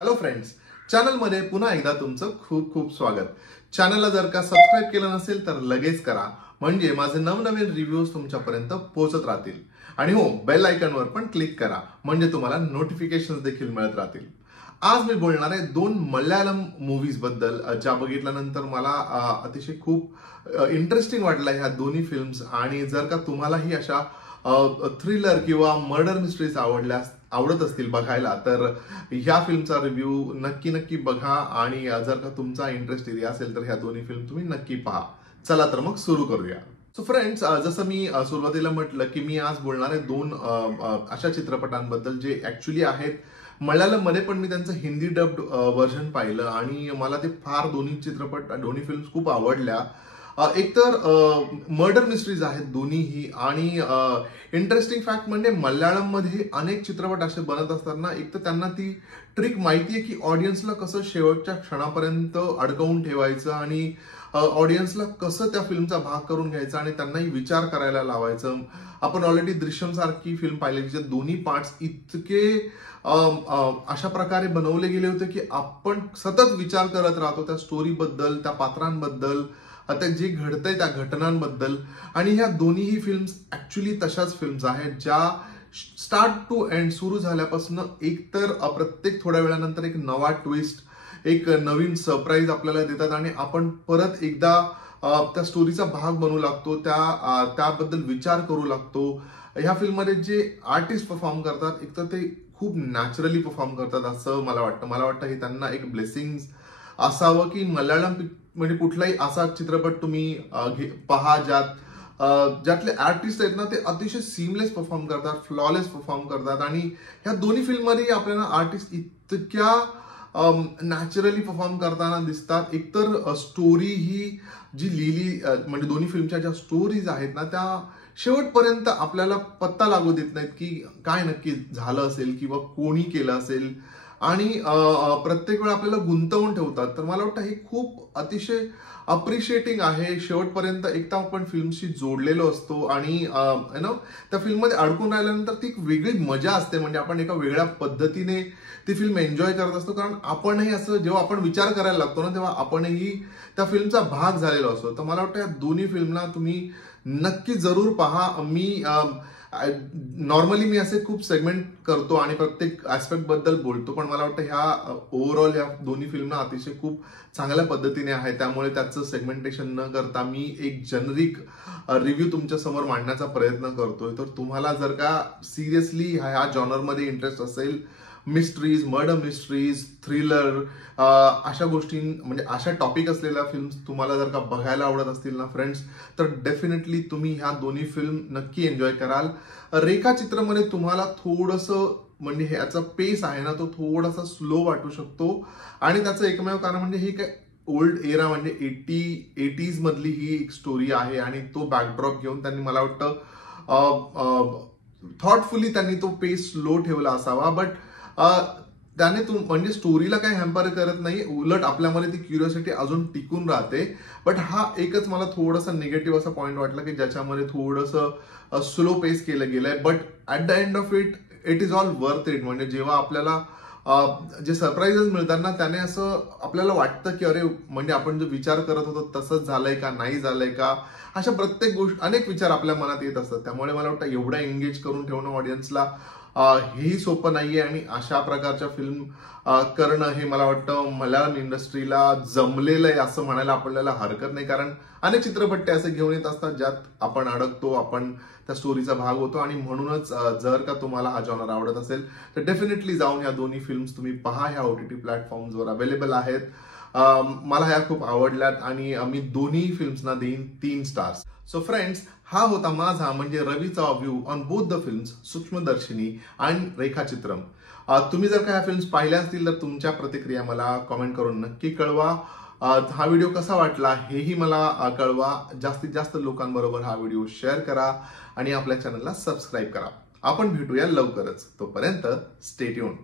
Hello friends, चॅनलमध्ये पुन्हा एकदा तुमचं खूप खूप स्वागत. चॅनलला जर का सबस्क्राईब केलं नसेल तर लगेच करा, म्हणजे माझे नवनवीन रिव्ह्यूज तुमच्यापर्यंत पोहोचत राहतील. आणि हो, बेल आयकॉनवर पण क्लिक करा, म्हणजे तुम्हाला नोटिफिकेशन्स देखील मिळत राहतील. आज मी बोलणार आहे दोन मल्याळम मूव्हीज बद्दल, ज्या बघितल्यानंतर मला अतिशय खूप इंटरेस्टिंग वाटलं ह्या दोन्ही फिल्म्स. आणि जर का तुम्हालाही अशा थ्रिलर किंवा मर्डर मिस्ट्रीज आवडत असतील बघायला, तर ह्या फिल्मचा रिव्ह्यू नक्की नक्की बघा. आणि जर का तुमचा इंटरेस्ट एरिया असेल तर ह्या दोन्ही फिल्म तुम्ही नक्की पहा. चला तर मग सुरू करूया. सो फ्रेंड्स, जसं मी सुरुवातीला म्हटलं की मी आज बोलणार आहे दोन अशा चित्रपटांबद्दल जे ऍक्च्युली आहेत मल्याळम मध्ये, पण मी त्यांचं हिंदी डब्ड व्हर्जन पाहिलं आणि मला ते फार दोन्ही फिल्म्स खूप आवडल्या. एकतर मर्डर मिस्ट्रीज आहेत दोन्हीही. आणि इंटरेस्टिंग फॅक्ट म्हणजे मल्याळम मध्ये अनेक चित्रपट असे बनत असताना एक तर त्यांना ती ट्रिक माहितीये की ऑडियन्सला कसं शेवटच्या क्षणापर्यंत अडकवून ठेवायचं आणि ऑडियन्सला कसं त्या फिल्मचा भाग करून घ्यायचा आणि त्यांनाही विचार करायला लावायचं. आपण ऑलरेडी दृश्यम सारखी फिल्म पाहिली, जिचे दोन्ही पार्ट्स इतके अशा प्रकारे बनवले गेले होते की आपण सतत विचार करत राहतो त्या स्टोरीबद्दल, त्या पात्रांबद्दल, आता जे घडतंय त्या घटनांबद्दल. आणि ह्या दोन्हीही फिल्म्स ऍक्च्युली तशाच फिल्म्स आहेत, ज्या स्टार्ट टू एंड सुरू झाल्यापासून एकतर प्रत्येक थोड्या वेळानंतर एक नवा ट्विस्ट, एक नवीन सरप्राईज आपल्याला देतात आणि आपण परत एकदा त्या स्टोरीचा भाग बनवू लागतो, त्याबद्दल विचार करू लागतो. ह्या फिल्ममध्ये जे आर्टिस्ट परफॉर्म करतात, एक तर ते खूप नॅचरली परफॉर्म करतात असं मला वाटतं हे त्यांना एक ब्लेसिंग असावं की मल्याळम म्हणजे कुठलाही असा चित्रपट तुम्ही पहा ज्यातले आर्टिस्ट आहेत ना, ते अतिशय सीमलेस परफॉर्म करतात, फ्लॉलेस परफॉर्म करतात. आणि ह्या दोन्ही फिल्ममध्ये आपल्याला आर्टिस्ट इतक्या नॅचरली परफॉर्म करताना दिसतात. एकतर स्टोरी ही जी लिहिली, म्हणजे दोन्ही फिल्मच्या ज्या स्टोरीज आहेत ना, त्या शेवटपर्यंत आपल्याला पत्ता लागू देत नाहीत की काय नक्की झालं असेल किंवा कोणी केलं असेल. आणि प्रत्येक वेळा आपल्याला गुंतवून ठेवतात. तर मला वाटतं हे खूप अतिशय अप्रिशिएटिंग आहे. शेवटपर्यंत एकदा आपण फिल्मशी जोडलेलो असतो आणि त्या फिल्ममध्ये अडकून राहिल्यानंतर ती एक वेगळी मजा असते. म्हणजे आपण एका वेगळ्या पद्धतीने ती फिल्म एन्जॉय करत असतो, कारण आपणही असं जेव्हा आपण विचार करायला लागतो ना, तेव्हा आपणही त्या फिल्मचा भाग झालेलो असतो. तर मला वाटतं या दोन्ही फिल्मना तुम्ही नक्की जरूर पहा. नॉर्मली मी असे खूप सेगमेंट करतो आणि प्रत्येक ऍस्पेक्ट बद्दल बोलतो, पण मला वाटतं ह्या ओव्हरऑल या दोन्ही फिल्म अतिशय खूप चांगल्या पद्धतीने आहे. त्यामुळे त्याचं सेगमेंटेशन न करता मी एक जेनरिक रिव्ह्यू तुमच्या समोर मांडण्याचा प्रयत्न करतोय. तर तुम्हाला जर का सिरियसली ह्या जॉनरमध्ये इंटरेस्ट असेल, मिस्ट्रीज, मर्डर मिस्ट्रीज, थ्रिलर, अशा गोष्टी म्हणजे अशा टॉपिक असलेल्या फिल्म्स तुम्हाला जर का बघायला आवडत असतील ना फ्रेंड्स, तर डेफिनेटली तुम्ही ह्या दोन्ही फिल्म नक्की एन्जॉय कराल. रेखाचित्रमध्ये तुम्हाला थोडंसं म्हणजे ह्याचा पेस आहे ना, तो थोडासा स्लो वाटू शकतो. आणि त्याचं एकमेव कारण म्हणजे ही काय ओल्ड एरा म्हणजे 80s मधली ही एक स्टोरी आहे आणि तो बॅकड्रॉप घेऊन त्यांनी मला वाटतं थॉटफुली त्यांनी तो पेस स्लो ठेवला असावा. बट त्याने म्हणजे स्टोरीला काही हॅम्पर करत नाही, उलट आपल्यामध्ये ती क्युरिओसिटी अजून टिकून राहते. बट हा एकच मला थोडासा निगेटिव्ह असा पॉईंट वाटला की ज्याच्यामध्ये थोडंसं स्लो पेस केलं गेलंय. But at the end of it is all worth it. म्हणजे जेव्हा आपल्याला जे सरप्राईजेस मिळतात ना, त्याने असं आपल्याला वाटतं की अरे, म्हणजे आपण जो विचार करत होतो तसंच झालंय का, नाही झालंय का, अशा प्रत्येक गोष्ट अनेक विचार आपल्या मनात येत असतात. त्यामुळे मला वाटतं एवढं एंगेज करून ठेवणं ऑडियन्सला हेही सोपं नाहीये. आणि अशा प्रकारच्या फिल्म करणं हे मला वाटतं मल्याळम इंडस्ट्रीला जमलेलं आहे असं म्हणायला आपल्याला हरकत नाही. कारण अनेक चित्रपट ते असे घेऊन येत असतात ज्यात आपण अडकतो, आपण त्या स्टोरीचा भाग होतो. आणि म्हणूनच जर का तुम्हाला हा जॉनर आवडत असेल तर डेफिनेटली जाऊन ह्या दोन्ही फिल्म्स तुम्ही पहा. ह्या OTT प्लॅटफॉर्म्सवर अवेलेबल आहेत. मला ह्या खूप आवडल्यात आणि मी दोन्ही फिल्म्सना देईन 3 स्टार्स. सो फ्रेंड्स, हा होता माझा म्हणजे रवीचा view on both the films Sookshmadarshini आणि रेखाचित्रम. तुम्ही जर का ह्या फिल्म्स पाहिल्या असतील तर तुमच्या प्रतिक्रिया मला कमेंट करून नक्की कळवा. हा व्हिडिओ कसा वाटला हेही मला कळवा. जास्तीत जास्त लोकांबरोबर हा व्हिडिओ शेअर करा आणि आपल्या चॅनलला सबस्क्राईब करा. आपण भेटूया लवकरच. तोपर्यंत स्टे ट्यून्ड.